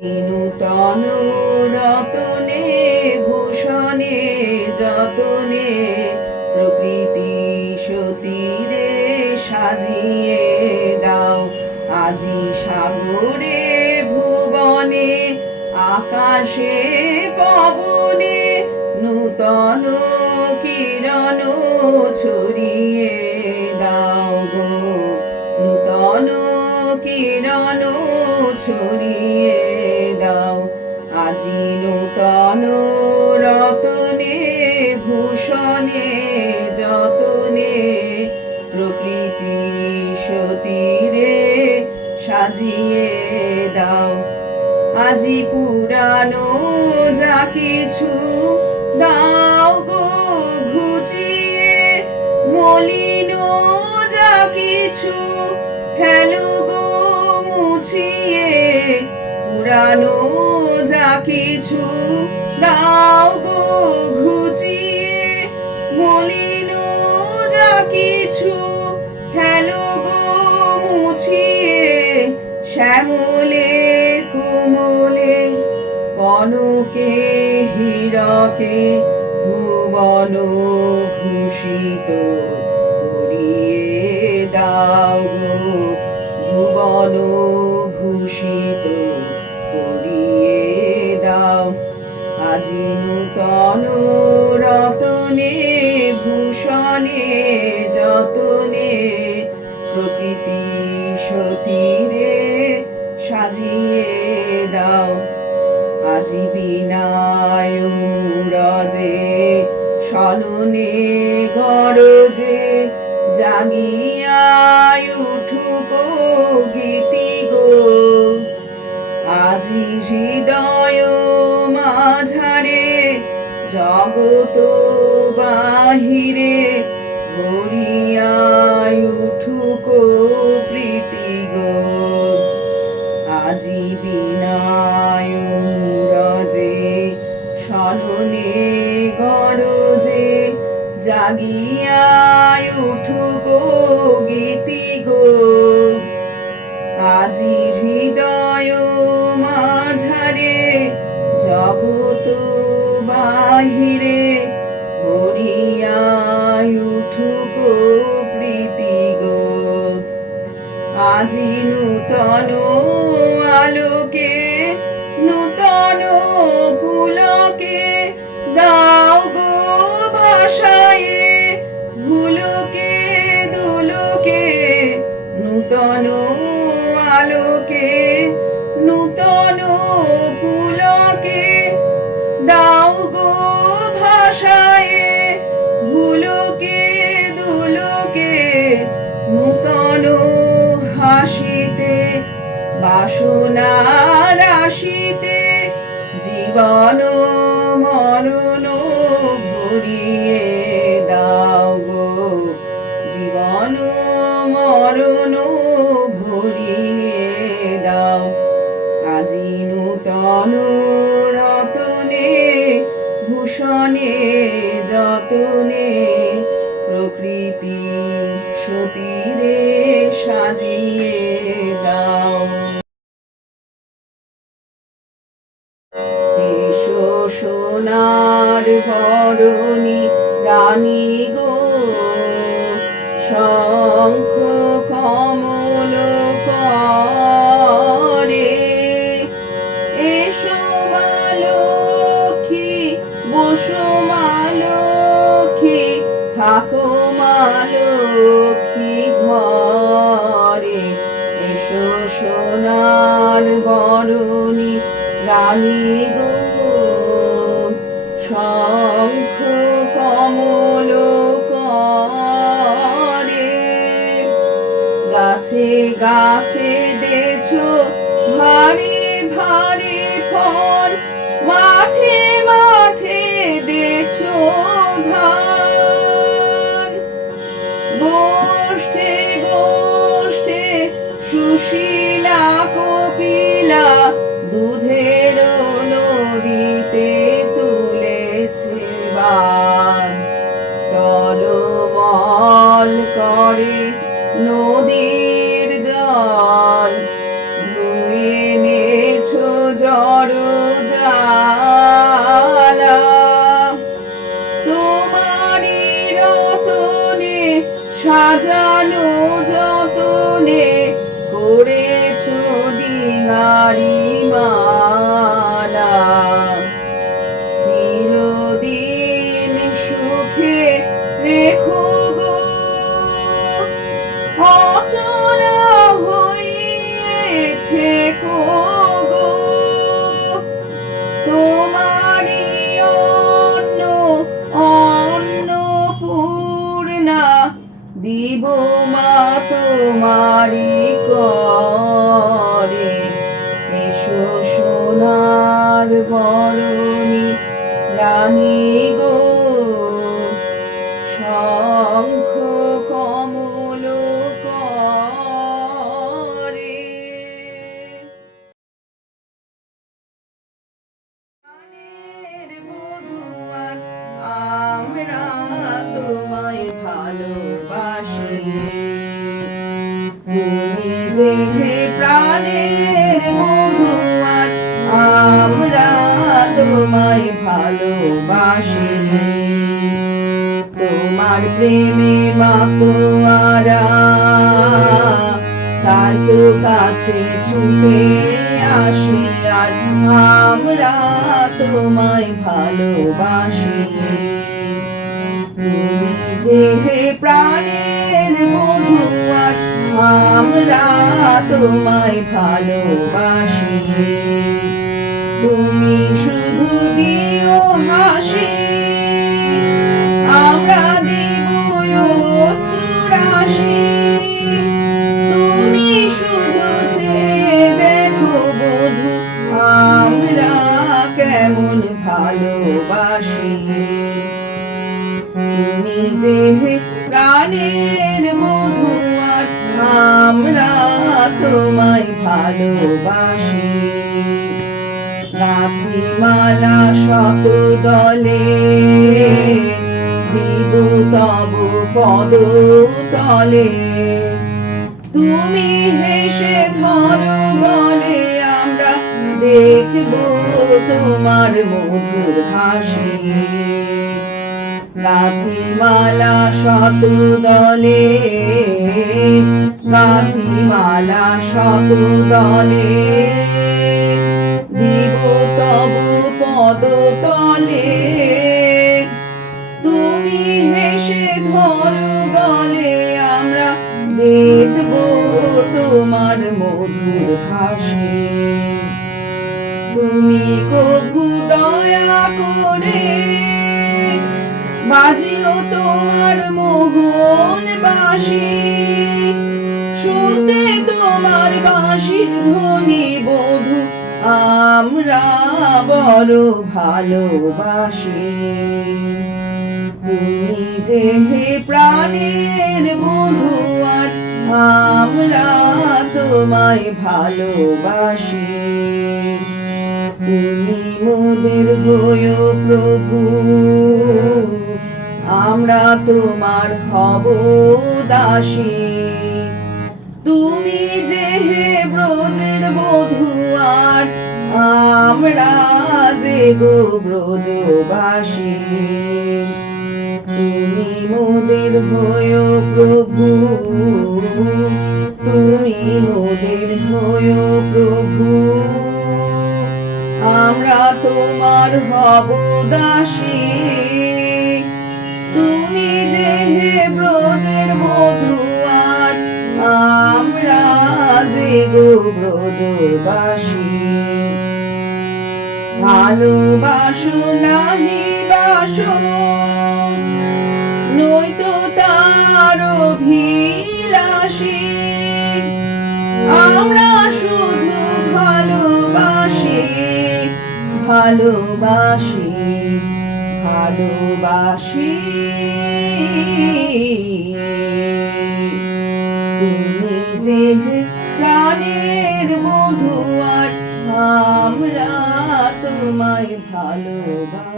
নূতন রতনে ভূষণে যতনে প্রকৃতি সতীরে সাজিয়ে দাও। আজি সাগরে ভুবনে আকাশে পবনে নূতন কিরণ ছড়িয়ে দাও গো। নূতন কিরণ ছড়িয়ে দাও। আজি নূতন রতনে ভূষণে যতনে প্রকৃতি সতীরে সাজিয়ে দাও। আজি পুরানো যা কিছু দাও গো ঘুচিয়ে, মলিন যা কিছু ফেলো গো মুছিয়ে। পুরানো যা কিছু দাও গো ঘুচিয়ে, মলিন যা কিছু ফেলো গো মুছিয়ে। শ্যামলে কোমলে কনকে হীরকে ভুবন ভূষিত করিয়ে দাও গো। ভুবন ভূষিত করিয়ে দাও। আজি নূতন রতনে ভূষণে যতনে প্রকৃতি সতীরে সাজিয়ে দাও। আজি বিনায় মুরজে সননে গরজে জাগিয়া উঠুক গীতি গো। আজি হৃদয় মাঝারে জগত বাহিরে ভরিয়া উঠুক প্রীতি গো। আজি বিনায় মুরজে সননে গরজে জাগিয়া উঠুক গীতি গো। আজি হৃদয় মাঝারে জগত বাহিরে ভরিয়া উঠুক প্রীতি গো। আজি নূতন আলোকে নূতন পুলকে দাও গো ভাষায়ে ভুলকে দুলকে। নূতন আলোকে নূতন পুলকে দাও গো ভাষায়ে ভুলকে দুলকে। নূতন হাসিতে বাসনা রাশিতে জীবন মরণ ভরিয়ে দাও গো। জীবন মরণ ভরিয়ে দাও। আজি নূতন রতনে ভূষণে যতনে প্রকৃতি সতীরে সাজিয়ে দাও। এসো সোনার বরণী রানী গো, শঙ্খ কমল করে। এসো মা লক্ষ্মী বসো মা লক্ষ্মী থাকো মা লক্ষ্মী ঘরে। এসো সোনার বরণী রানী গো, শঙ্খ কমল করে। গাছে গাছে দেছো ভারী ভারী ফল, মাঠে মাঠে দেছো ধান। গোষ্ঠে গোষ্ঠে সুশীলা কপিলা দুধের নদীতে তুলেছে বান। টলমল করে নদীর জল ধুয়ে নেছো জড় জালা তোমারি রতনে সাজানো যতনে করেছো ডিঙারি মালা চিরদিন সুখে রেখো গো অচল হয়ে থেকো গো তোমারি অন্নপূর্ণা দিব মা তোমারি করে এসো সোনার বরণী রানী গো শঙ্খ কমল করে প্রাণের বধূয়ার আমরা তোমায় ভালোবাসি তুমি যে প্রাণের বধূয়ার আমরা তোমায় ভালোবাসি তোমার প্রেমে মাতোয়ারা তার তো কাছে ছুটে আসি আর আমরা তোমায় ভালোবাসি তুমি যে প্রাণের বধূয়ার আমরা তোমায় ভালোবাসি তুমি শুধু দিও হাসি আমরা দেব অশ্রুরাশি তুমি শুধু চেয়ে দেখো বধূ আমরা কেমন ভালোবাসি তুমি যে প্রাণের বধূয়ার আমরা তোমায় ভালোবাসি রাখিমালা শত দলে দিব তব পদ তলে তুমি হেসে ধরো গলে আমরা দেখব তোমার মধুর হাসি রাখিমালা শত দলে রাখিমালা শত দলে দিব তব পদ তলে তুমি হেসে ধরো গলে আমরা দেখব তোমার মধুর হাসি তুমি কবু দয়া করে বাজিও তোমার মোহন বাঁশি শুনতে তোমার বাঁশির ধ্বনি বধূ আমরা বড় ভালোবাসি তুমি যে প্রাণের বধূয়ার আমরা তোমায় ভালোবাসি তুমি মোদের হয়ো প্রভু আমরা তোমার হব দাসী তুমি যে ব্রজের বধূয়ার আমরা যে গো ব্রজবাসী তুমি মোদের হয়ো প্রভু তুমি মোদের হয়ো প্রভু আমরা তোমার হব দাসী তুমি যে ব্রজের বধূয়ার আমরা যে গো ব্রজবাসী ভালোবাসো নাহি বাসো নয়তো তার অভিলাষী আমরা শুধু ভালোবাসি ভালোবাসি ভালোবাসি তুমি যে প্রাণের বধূয়ার আমরা তোমায় ভালোবাসি।